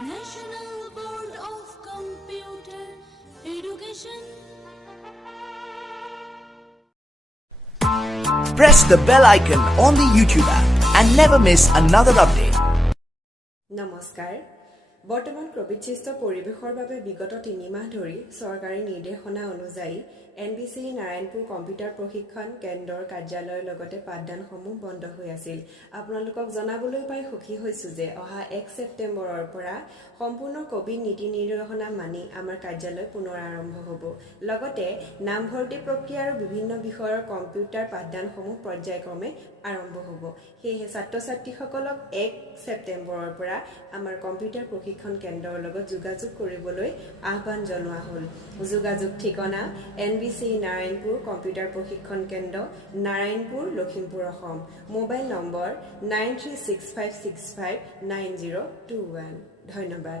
National Board of Computer Education. Press the bell icon on the YouTube app and never miss another update. নমস্কাৰ বৰ্তমান COVID-19 পৰিবেশৰ বাবে বিগত 3 মাহ ধৰি চৰকাৰী নিৰ্দেশনা অনুযায়ী এনবিসি নাৰায়ণপুৰ কম্পিউটাৰ প্ৰশিক্ষণ কেন্দ্ৰৰ কাৰ্যালয়ৰ লগতে পাঠদানসমূহ বন্ধ হৈ আছিল। আপোনালোকক জনাবলৈ পাই সুখী হৈছো যে অহা 1 ছেপ্টেম্বৰৰ পৰা সম্পূৰ্ণ কোভিড নীতি নিৰ্দেশনা মানি আমাৰ কাৰ্যালয় পুনৰ আৰম্ভ হ'ব। লগতে নামভৰ্তি প্ৰক্ৰিয়া আৰু বিভিন্ন বিষয়ৰ কম্পিউটাৰ পাঠদানসমূহ পৰ্যায়ক্ৰমে আৰম্ভ হ'ব। সেয়ে ছাত্ৰ-ছাত্ৰীসকলক 1 ছেপ্টেম্বৰৰ পৰা আমাৰ কম্পিউটাৰ প্ৰশিক্ষণ কেন্দ্ৰৰ লগত যোগাযোগ কৰিবলৈ আহ্বান জনোৱা হ'ল। যোগাযোগ ঠিকনা এনবিসি নাৰায়ণপুৰ কম্পিউটাৰ প্ৰশিক্ষণ কেন্দ্ৰ নাৰায়ণপুৰ লখিমপুৰ অসম। Mobile number 9365659021। ধন্যবাদ।